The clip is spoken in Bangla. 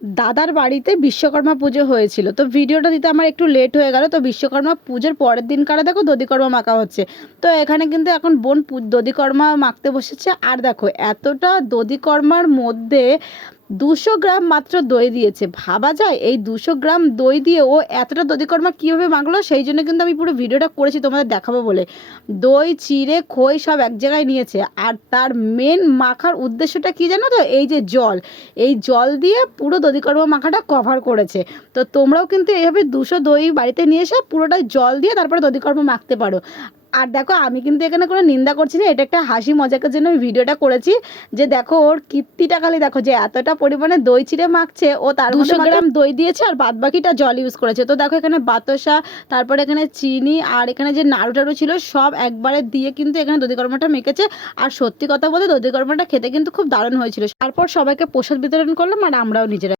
দাদার বাড়িতে বিশ্বকর্মা পুজো হয়েছিল, তো ভিডিওটা দিতে আমার একটু লেট হয়ে গেল। তো বিশ্বকর্মা পুজোর পরের দিনকারে দেখো দধিকর্মা মাখা হচ্ছে। তো এখানে কিন্তু এখন বোন দধিকর্মা মাখতে বসেছে। আর দেখো এতটা দধিকর্মার মধ্যে 200 গ্রাম মাত্র দই দিয়েছে। ভাবা যায় এই 200 গ্রাম দই দিয়ে ও এতটা দধিকর্মা কীভাবে মাখলো? সেই জন্য কিন্তু আমি পুরো ভিডিওটা করেছি তোমাদের দেখাবো বলে। দই চিড়ে খই সব এক জায়গায় নিয়েছে, আর তার মেন মাখার উদ্দেশ্যটা কী জানো তো? এই যে জল, এই জল দিয়ে পুরো দধিকর্মা মাখাটা কভার করেছে। তো তোমরাও কিন্তু এইভাবে 200 দই বাড়িতে নিয়ে এসে পুরোটা জল দিয়ে তারপরে দধিকর্মা মাখতে পারো। আর দেখো আমি কিন্তু এখানে কোনো নিন্দা করছি না, এটা একটা হাসি মজাকের জন্য আমি ভিডিওটা করেছি। যে দেখো ওর কীর্তিটা খালি দেখো, যে এতটা পরিমাণে দই চিড়ে মাখছে ও, তার 200 গ্রাম দই দিয়েছে আর বাদ বাকিটা জল ইউজ করেছে। তো দেখো এখানে বাতাসা, তারপরে এখানে চিনি, আর এখানে যে নাড়ু টাড়ু ছিল সব একবারে দিয়ে কিন্তু এখানে দধিকর্মাটা মেখেছে। আর সত্যি কথা বলতে দধিকর্মাটা খেতে কিন্তু খুব দারুণ হয়েছিল। তারপর সবাইকে প্রসাদ বিতরণ করলাম আর আমরাও নিজেরা